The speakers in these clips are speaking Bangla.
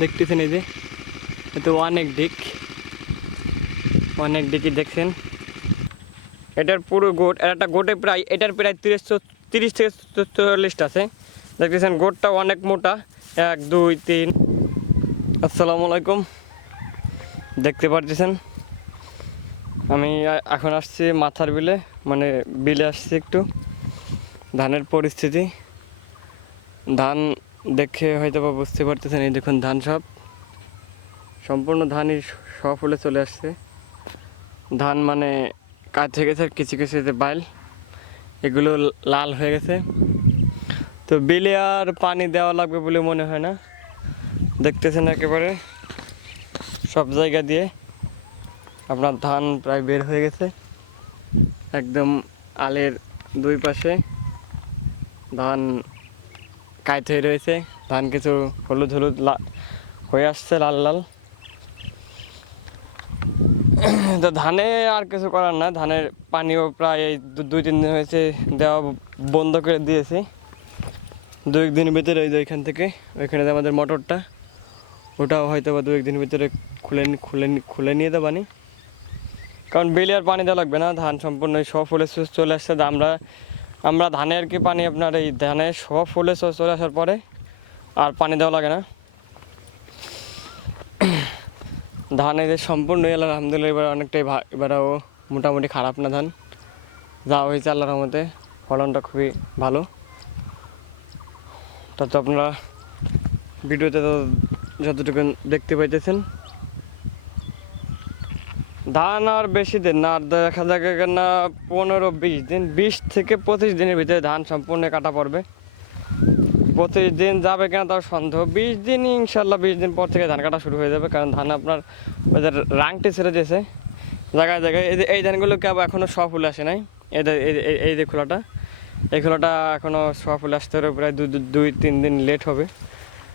দেখতেছেন এই যে তো অনেক ডিকই দেখছেন। এটার পুরো গোট, একটা গোটে প্রায় এটার প্রায় 30 থেকে 44টা আছে। দেখতেছেন গোটটা অনেক মোটা, 1 2 3। আসসালামু আলাইকুম, দেখতে পাচ্ছেন আমি এখন আসছি মাথার বিলে, মানে বিলে আসছি একটু। ধানের পরিস্থিতি, ধান দেখে হয়তো বা বুঝতে পারতেছেন। এই দেখুন ধান সম্পূর্ণ ধানই সফলে চলে আসছে। ধান মানে কাজ হয়ে গেছে, কিছু কিছু যে বাইল এগুলো লাল হয়ে গেছে। তো বিলে আর পানি দেওয়া লাগবে বলে মনে হয় না। দেখতেছেন একেবারে সব জায়গা দিয়ে আপনার ধান প্রায় বের হয়ে গেছে। একদম আলের দুই পাশে ধান কাইট হয়ে রয়েছে। ধান কিছু হলুদ হলুদ হয়ে আসছে, লাল লাল। তো ধানে আর কিছু করার না, ধানের পানিও প্রায় এই 2-3 দিন হয়েছে দেওয়া বন্ধ করে দিয়েছি। 2-1 দিনের ভিতরে ওই যে ওইখান থেকে ওইখানে যে আমাদের মোটরটা, ওটাও হয়তো বা 2-1 দিনের ভিতরে খুলে নিয়ে দেবানি। কারণ বেলে আর পানি দেওয়া লাগবে না, ধান সম্পূর্ণ সব ফুলে চলে আসছে। আমরা ধানে আর কি পানি আপনার এই ধানে সব ফুলে চলে আসার পরে আর পানি দেওয়া লাগে না। ধান এদের সম্পূর্ণ এল আলহামদুলিল্লাহ এবার অনেকটাই এবারও মোটামুটি খারাপ না। ধান যা হয়েছে আল্লাহর রহমতে ফলনটা খুবই ভালো। তা তো আপনারা ভিডিওতে তো যতটুকু দেখতে পাইতেছেন, ধান আর বেশি দিন না, আর দেখা যাবে না 15-20 দিন, 20 থেকে 25 দিনের ভিতরে ধান সম্পূর্ণ কাটা পড়বে। 25 দিন যাবে কিনা তার সন্দেহ। 20 দিন ইনশাল্লাহ, 20 দিন পর থেকে ধান কাটা শুরু হয়ে যাবে। কারণ ধান আপনার ওদের রাংটি ছেড়ে দিয়েছে জায়গায় জায়গায়। এই ধানগুলো কেবল এখনও সব ফুলে আসে নাই। এই যে খোলাটা, এই খোলাটা এখনও সব ফুলে আসতে হবে, প্রায় 2-3 দিন লেট হবে।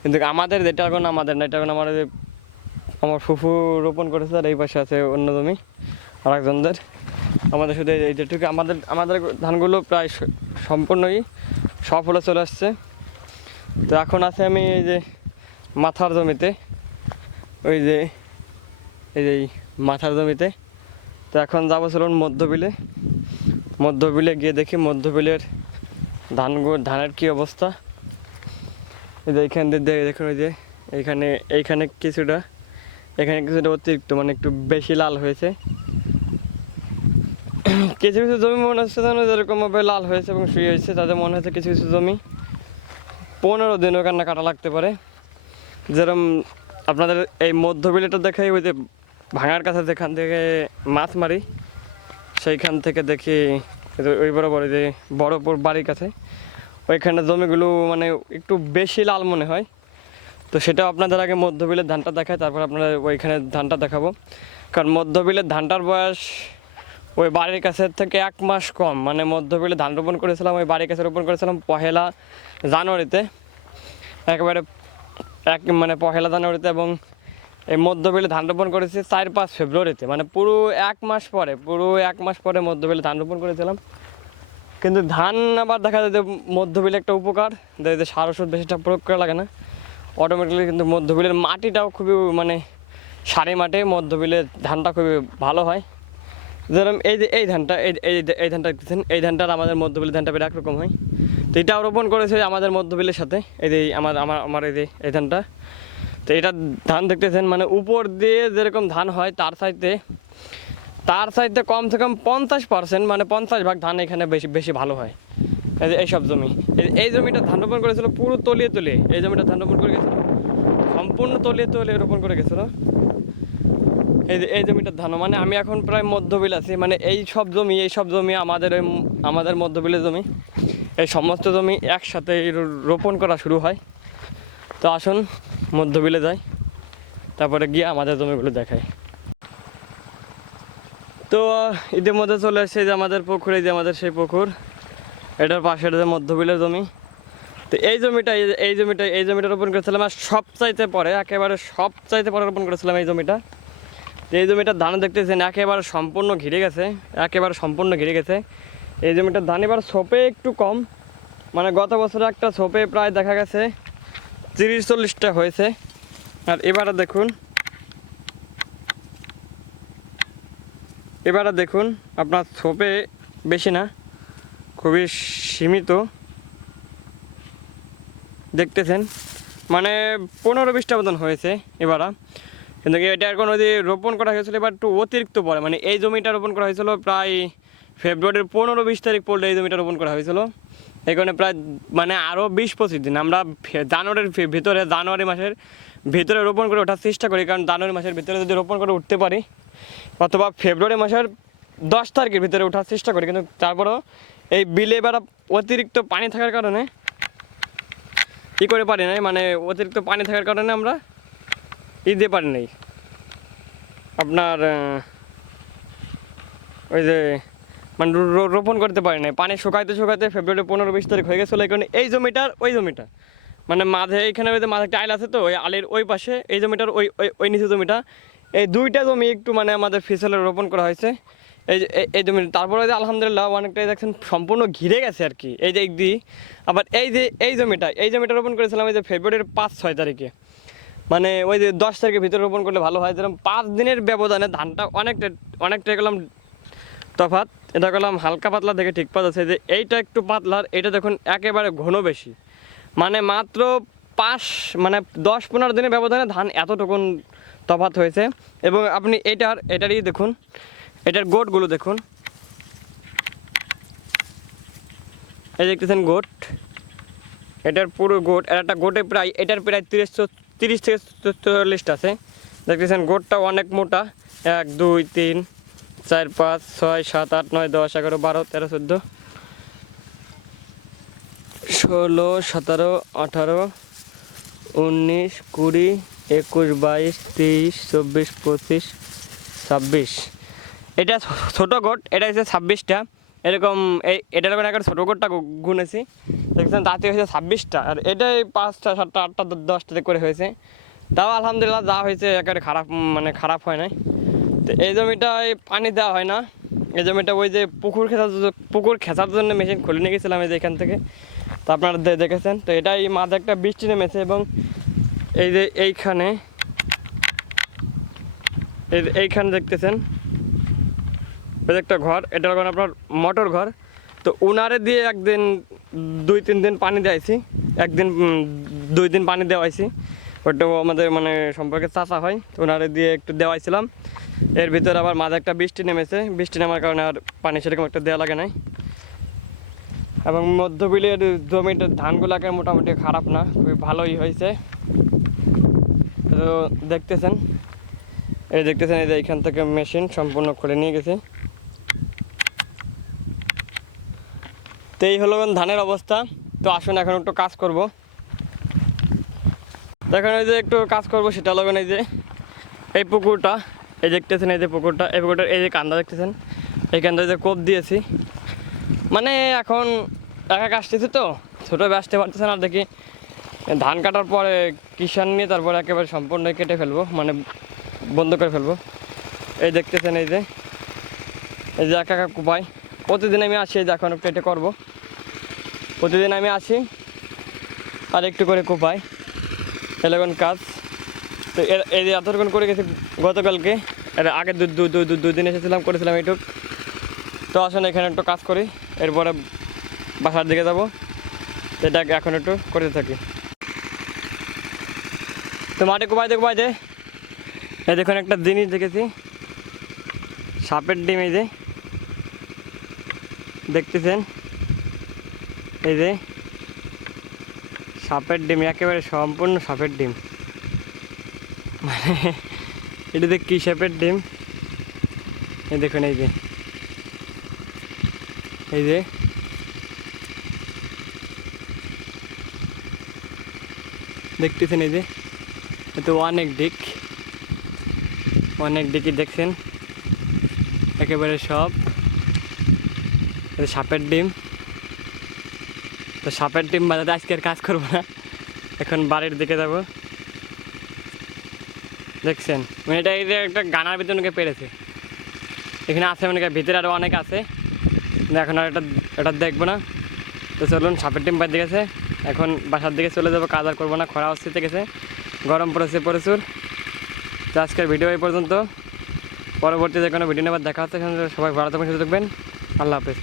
কিন্তু আমাদের যেটা এখন আমাদের না, এটা এখন আমার ফুফু রোপণ করেছে। আর এই পাশে আছে অন্য জমি আর একজনদের। আমাদের শুধু এই যেটুকু আমাদের ধানগুলো প্রায় সম্পূর্ণই সব ফুলে চলে আসছে। তো এখন আছে আমি এই যে মাথার জমিতে, ওই যে এই মাথার জমিতে। তো এখন যাবো চলুন মধ্যবিলে গিয়ে দেখি মধ্যবিলের ধানের কি অবস্থা। এই যে এইখান দিয়ে দেখুন, ওই যে এইখানে কিছুটা অতিরিক্ত, মানে একটু বেশি লাল হয়েছে। কিছু কিছু জমি মনে হচ্ছে যেন যেরকমভাবে লাল হয়েছে এবং শুয়ে হয়েছে, তাদের মনে হচ্ছে কিছু কিছু জমি 15 দিনও কাটা লাগতে পারে। যেরকম আপনাদের এই মধ্যবিলেটা দেখাই, ওই যে ভাঙার কাছে যেখান থেকে মাছ মারি সেইখান থেকে দেখি ওই বরাবর যে বড়পুর বাড়ির কাছে ওইখানে জমিগুলো মানে একটু বেশি লাল মনে হয়। তো সেটা আপনাদের আগে মধ্যবিলের ধানটা দেখায়, তারপর আপনারা ওইখানে ধানটা দেখাবো। কারণ মধ্যবিলের ধানটার বয়স ওই বাড়ির কাছের থেকে 1 মাস কম। মানে মধ্যবিলে ধান রোপণ করেছিলাম, ওই বাড়ির কাছে রোপণ করেছিলাম 1 জানুয়ারিতে, একেবারে মানে 1 জানুয়ারিতে। এবং এই মধ্যবিলে ধান রোপণ করেছি 4-5 ফেব্রুয়ারিতে, মানে পুরো 1 মাস পরে মধ্যবিলে ধান রোপণ করেছিলাম। কিন্তু ধান আবার দেখা যায় যে মধ্যবিলে একটা উপকার, যে সার ওষুধ বেশিটা প্রয়োগ করা লাগে না অটোমেটিক্যালি। কিন্তু মধ্যবিলের মাটিটাও খুবই মানে সারি মাটি, মধ্যবিলের ধানটা খুবই ভালো হয়। যেরকম এই যে এই ধানটা দেখতেছেন, এই ধানটার আমাদের মধ্যবিলের ধানটা বেশ একরকম হয়। তো এটাও রোপণ করেছে আমাদের মধ্যবিলের সাথে, এই যে আমার এই যে এই ধানটা। তো এটা ধান দেখতেছেন, মানে উপর দিয়ে যেরকম ধান হয় তার চাইতে কমসে কম 50%, মানে 50 ভাগ ধান এখানে বেশি ভালো হয়। এই যে এইসব জমি, এই জমিটা ধান রোপণ করেছিল পুরো তলিয়ে এই জমিটা ধান রোপণ করে গেছিলো, সম্পূর্ণ তলিয়ে রোপণ করে গেছিলো। এই জমিটার ধান, মানে আমি এখন প্রায় মধ্যবিল আছি। মানে এই সব জমি আমাদের মধ্যবিলের জমি। এই সমস্ত জমি একসাথে রোপণ করা শুরু হয়। তো আসুন মধ্যবিলে যাই, তারপরে গিয়ে আমাদের জমিগুলো দেখাই। তো ঈদের মধ্যে চলে আসছে যে আমাদের পুকুর, এই যে আমাদের সেই পুকুর, এটার পাশে যে মধ্যবিলের জমি। তো এই জমিটা রোপণ করেছিলাম আর সবচাইতে পরে রোপণ করেছিলাম এই জমিটা। এই জমিটার ধান দেখতেছেন একেবারে সম্পূর্ণ ঘিরে গেছে। এই জমিটার ধান এবার ছোপে একটু কম, মানে গত বছরে একটা ছোপে প্রায় দেখা গেছে 30-40টা হয়েছে। আর এবারে দেখুন আপনার ছোপে বেশি না, খুবই সীমিত দেখতেছেন, মানে 15-20টা মতন হয়েছে এবারে। কিন্তু এটা এখন ওই যে রোপণ করা হয়েছিল এবার একটু অতিরিক্ত পরে, মানে এই জমিটা রোপণ করা হয়েছিল প্রায় ফেব্রুয়ারির 15-20 তারিখ পড়লে এই জমিটা রোপণ করা হয়েছিল। এখানে প্রায় মানে আরও 20-25 দিন আমরা জানুয়ারি মাসের ভিতরে রোপণ করে ওঠার চেষ্টা করি, কারণ জানুয়ারি মাসের ভিতরে যদি রোপণ করে উঠতে পারি অথবা ফেব্রুয়ারি মাসের 10 তারিখের ভিতরে ওঠার চেষ্টা করি, কিন্তু তারপরেও এই বিলে এবার অতিরিক্ত পানি থাকার কারণে কী করে পারি নাই, মানে অতিরিক্ত পানি থাকার কারণে আমরা দিতে পারি নাই আপনার ওই যে মানে রোপণ করতে পারি নাই। পানি শুকাইতে ফেব্রুয়ারি 15-20 তারিখ হয়ে গেছিলো। এই কারণে এই জমিটার ওই জমিটা মানে মাঝে এইখানে ওই যে মাঝে একটা আইল আছে, তো ওই আলের ওই পাশে এই জমিটার ওই নিচে জমিটা, এই দুইটা জমি একটু মানে আমাদের ফসলের রোপণ করা হয়েছে এই জমি। তারপরে যে আলহামদুলিল্লাহ অনেকটাই দেখছেন সম্পূর্ণ ঘিরে গেছে আর কি এই যে একদিকে। আবার এই জমিটা রোপণ করেছিলাম এই যে ফেব্রুয়ারির 5-6 তারিখে, মানে ওই যে 10 তারিখের ভিতরে রোপণ করলে ভালো হয়। যেরকম 5 দিনের ব্যবধানে ধানটা অনেকটা করলাম তফাৎ। এটা করলাম হালকা পাতলা দেখে ঠিক পাচ্ছে যে এইটা একটু পাতলার, এটা দেখুন একেবারে ঘন বেশি, মানে মাত্র 10-15 দিনের ব্যবধানে ধান এতটুকুন তফাৎ হয়েছে। এবং আপনি এটারই দেখুন, এটার গোটগুলো দেখুন, এই দেখতেছেন গোট, এটার পুরো গোট, একটা গোটে এটার প্রায় 30 থেকে 40টা আছে। দেখতেছেন গোটটা অনেক মোটা, 1 2 3 4 5 6 7 8 9 10 11 12 13 14 16 17 18 19 20 21 22 23 24 25 26। এটা ছোট গোট, এটা হচ্ছে 26টা এরকম। এটার ওখানে একটা ছোটো গোটটা গুনেছি, দেখছেন তাতে হয়েছে 26টা, আর এটাই 5টা 7টা 8টা 10টাতে করে হয়েছে। তাও আলহামদুলিল্লাহ যা হয়েছে একেবারে খারাপ হয় নাই। তো এই জমিটায় পানি দেওয়া হয় না, এই জমিটা ওই যে পুকুর খেঁচার জন্য মেশিন খুলে নিয়ে গেছিলাম এই যে এখান থেকে, তো আপনারা দেখেছেন। তো এটাই মাঝে একটা বৃষ্টি নেমেছে এবং এই যে এইখানে দেখতেছেন ওই যে একটা ঘর, এটা এখন আপনার মোটর ঘর। তো উনারে দিয়ে একদিন 2-3 দিন পানি দেওয়াইছি, একদিন 2 দিন পানি দেওয়াইছি। ওটাও আমাদের মানে সম্পর্কে চাচা হয়, তো ওনারে দিয়ে একটু দেওয়াইছিলাম। এর ভিতরে আবার মাঝে একটা বৃষ্টি নেমেছে, বৃষ্টি নামার কারণে আর পানি সেরকম একটা দেওয়া লাগে নাই। এবং মধ্যবিলের জমিটার ধানগুলাকে মোটামুটি খারাপ না, খুবই ভালোই হয়েছে। তো দেখতেছেন এই যে এইখান থেকে মেশিন সম্পূর্ণ খুলে নিয়ে গেছে। তো এই হলো ধানের অবস্থা। তো আসুন এখন একটু কাজ করব। দেখেন এই যে একটু কাজ করব, সেটা হলো এই যে এই পুকুরটা, এই দেখতেছেন এই যে পুকুরটা, এই পুকুরটার এই যে কান্দা দেখতেছেন, এই কান্দায় যে কোপ দিয়েছি। মানে এখন একা আসতেছি তো ছোটো আসতে পারতেছে না, দেখি ধান কাটার পরে কিষান নিয়ে তারপরে একেবারে সম্পূর্ণ কেটে ফেলবো, মানে বন্ধ করে ফেলবো। এই দেখতেছেন এই যে একা কুপাই। প্রতিদিন আমি আসি, এই যে এখন একটু এটা করবো, প্রতিদিন আমি আসি আর একটু করে কুপাই, এরকম কাজ। তো এই যে এতক্ষণ করে গেছি গতকালকে, এর আগে 2 দিন এসেছিলাম, করেছিলাম এইটুক। তো আসলে এখানে একটু কাজ করি, এরপরে বাসার দিকে যাবো, এটাকে এখন একটু করতে থাকি। তো মাঠে কুপাই দে এই দেখুন একটা জিনিস দেখেছি, সাপের ডিম। এই যে দেখতেছেন এই যে সাপের ডিম, একেবারে সম্পূর্ণ সাপের ডিম, মানে এটাতে কী সাপের ডিম এই দেখুন। এই যে দেখতেছেন এই যে এত অনেক ডিকই দেখছেন, একেবারে সব সাপের ডিম। তো সাপের ডিম বাজাতে আজকে আর কাজ করবো না, এখন বাড়ির দিকে যাব। দেখছেন মানে এটা একটা গানার ভিতরে পেরেছে, এখানে আছে মানে ভিতরে আরও অনেক আছে, এখন আর এটা দেখবো না। তো চলুন সাপের ডিম বাদ গেছে, এখন বাসার দিকে চলে যাবো, কাজ আর করবো না, খরা অস্থিতে গেছে, গরম পড়েছে প্রচুর। তো আজকের ভিডিও এই পর্যন্ত, পরবর্তীতে কোনো ভিডিও নেবার দেখা হচ্ছে। সবাই ভালো থাকবেন, সুস্থ থাকবেন, আল্লাহ হাফেজ।